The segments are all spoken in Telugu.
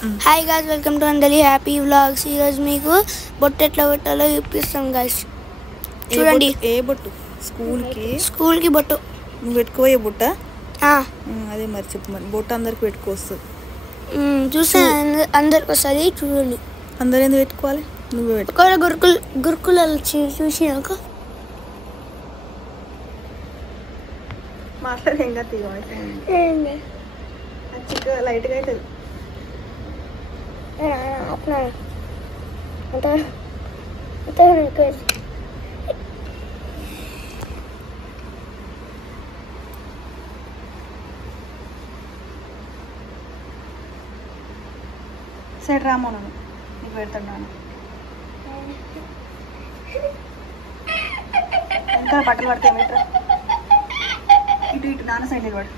Hi guys, welcome to Anjali happy vlogs. ఈరోజు మీకు బొట్టు ఎట్లా పెట్టాలో చూపిస్తాం గాయ్స్. చూడండి. ఏ బొట్టు? స్కూల్కి బొట్టు. నువ్వు పెట్టుకోయే బొట్ట? అదే మరి చెప్పు. మరి బొట్టు అందరికి పెట్టుకోవస్తుంది. చూస్తే అందరికి వస్తుంది. చూడండి. అందరు ఎందుకు పెట్టుకోవాలి? నువ్వే పెట్టు. ఒకవేళ గురుకులలో చూసినాక మాట్లాడేం కదా లైట్గా అవుతుంది. సరే రామోను నీకు పెడుతున్నాను. ఇంకా బట్టలు పడతాయి మీటర్ ఇటు ఇటు నాన్న సైడ్ పడు.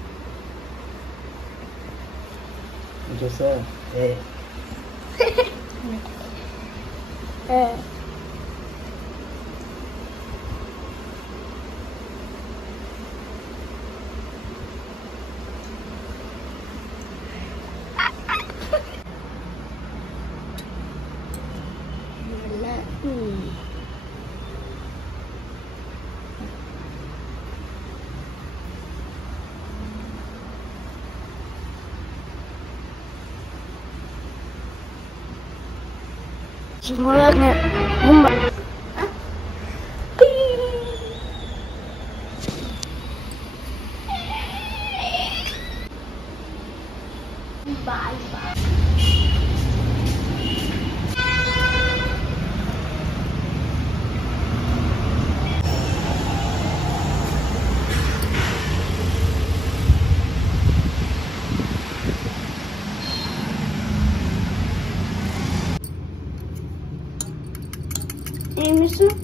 ఏం చేస్తున్నావు?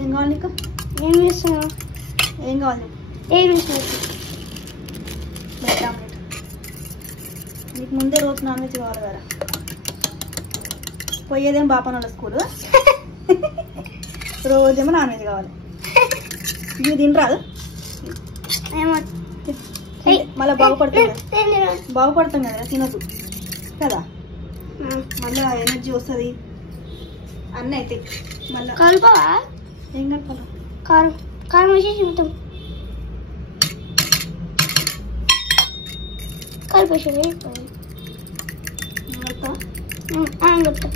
ఏం కావాలి నీకు? ఏం చేస్తున్నావు? ఏం కావాలి? ఏం చేస్తున్నావు? బయట ఆమ్లెట్. నీకు ముందే రోజు నాన్ వెజ్ కావాలి కదా. పోయేదేం బాపనోళ్ళ స్కూలు, రోజేమో నాన్ వెజ్ కావాలి. ఇవి తినరాదు? మళ్ళీ బాగుపడతాం కదా, తినద్దు కదా. మళ్ళీ ఎనర్జీ వస్తుంది అన్నీ అయితే. మళ్ళీ కలపవా? ఏం కలపాలి? కారం కారం వేసేసి మొత్తం కలిపేసి కలుపుతా. చెప్తా.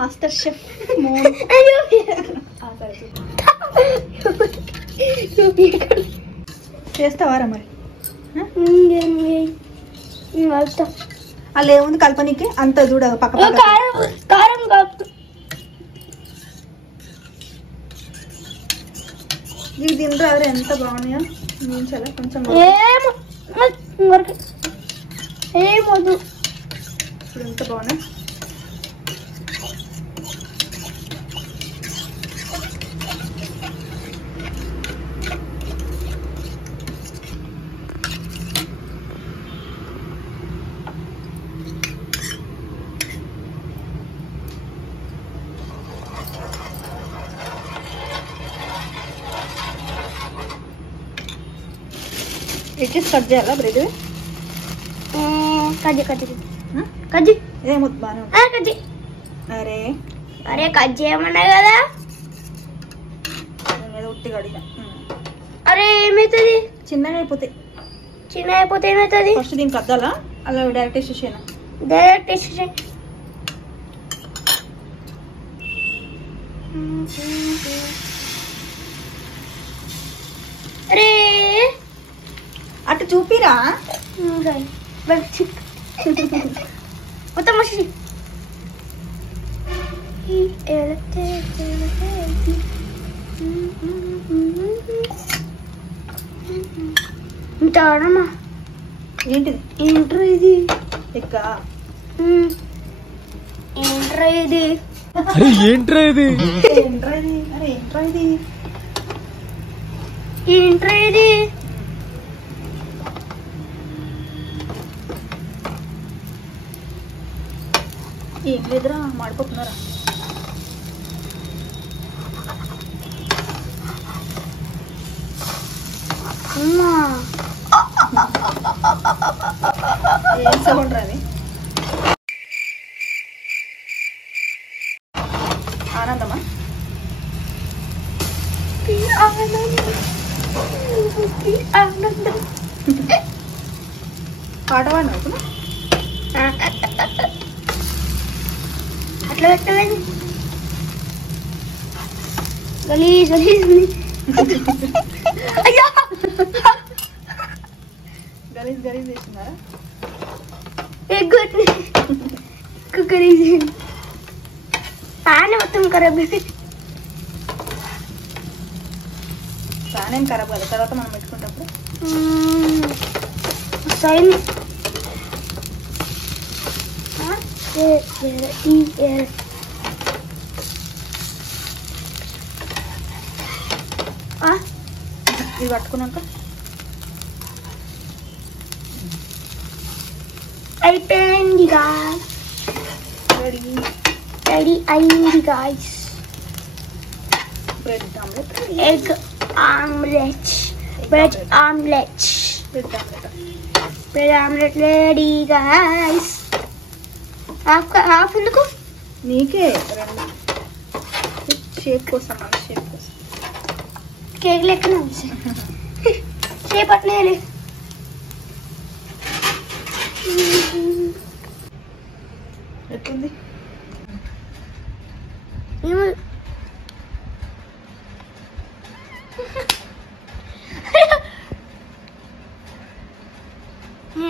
మాస్టర్ షెఫ్ మోన్. చేస్తావారా మరి? అలా ఏముంది కల్పనీకి? అంత చూడ పక్క కారం ఇవి తినరా? ఎంత బాగున్నాయో. నేను చాలా కొంచెం ఏమొద్దు. ఇప్పుడు ఎంత బాగున్నాయి. ఎడ్జెస్ కట్ చేయాలా బ్రెడ్? కజ్జి ఏమొద్దు బాగా. అరే అరే కట్ చేయమన్నా కదా. ఉట్టిగా అడిగా. అరే ఏమవుతుంది? చిన్నగా అయిపోతాయి. చిన్న అయిపోతే ఏమవుతుంది? ఫస్ట్ దీనికి అద్దాలా? అలా డైరెక్ట్ వేసేసాను. డైరెక్ట్ వేసేసే. అరే అటు చూపిరా. మొత్తం మసి ఇంటాడమ్మా. ఏంటిది? ఏంట్రా ఇది? ఎక్క ఏంట్రా ఇది? ఏంట్రా ఇది? ఏంట్రా ఇది? అరే ఏంట్రా ఇది? ఏంట్రా ఇది? ఏం లేదురా, మాడిపోతున్నారా? అమ్మా ఏం సౌండ్ రాని ఆనందమా పాట పాడినా అట్లా పెట్టలేదు గలీజ్ గలీజ్ అయ్యా గలీజ్ గలీజ్ చేస్తున్నారా గలీజ్ ఫ్యాన్ మొత్తం ఖరాబ్ ఫ్యాన్ ఏం ఖరాబ్ కదా తర్వాత మనం పెట్టుకుంటప్పుడు సైన్ ఇది పట్టుకున్నాక అయిపోయింది గాయ్స్ రెడీ అయింది guys bread omelette egg omelette bread omelette bread omelette ready guys half ఎందుకు నీకే రెండు షేప్ కోసం మన షేప్ కోసం కేక్ లెక్కనే ఉంది షేప్ అట్లే ఎట్లుంది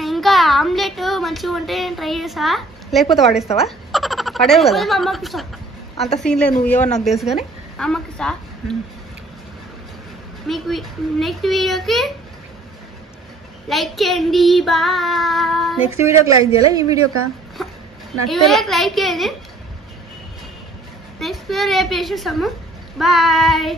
ఇంకా ఆమ్లెట్ మంచిగా ఉంటే ట్రై చేసా లేకపోతే వాడేస్తావా పడేవు కదా అమ్మకి సా అంత సీన్ లేదు నువ్వు ఏమన్నా నాకు తెలుసు కానీ అమ్మకి సా మీకు నెక్స్ట్ వీడియోకి లైక్ చేయండి బాయ్ నెక్స్ట్ వీడియోకి లైక్ చేయాలి ఈ వీడియోకా ఈ వీడియోకి లైక్ చేయండి నెక్స్ట్ వీడియో రేపు వేసేస్తాము బాయ్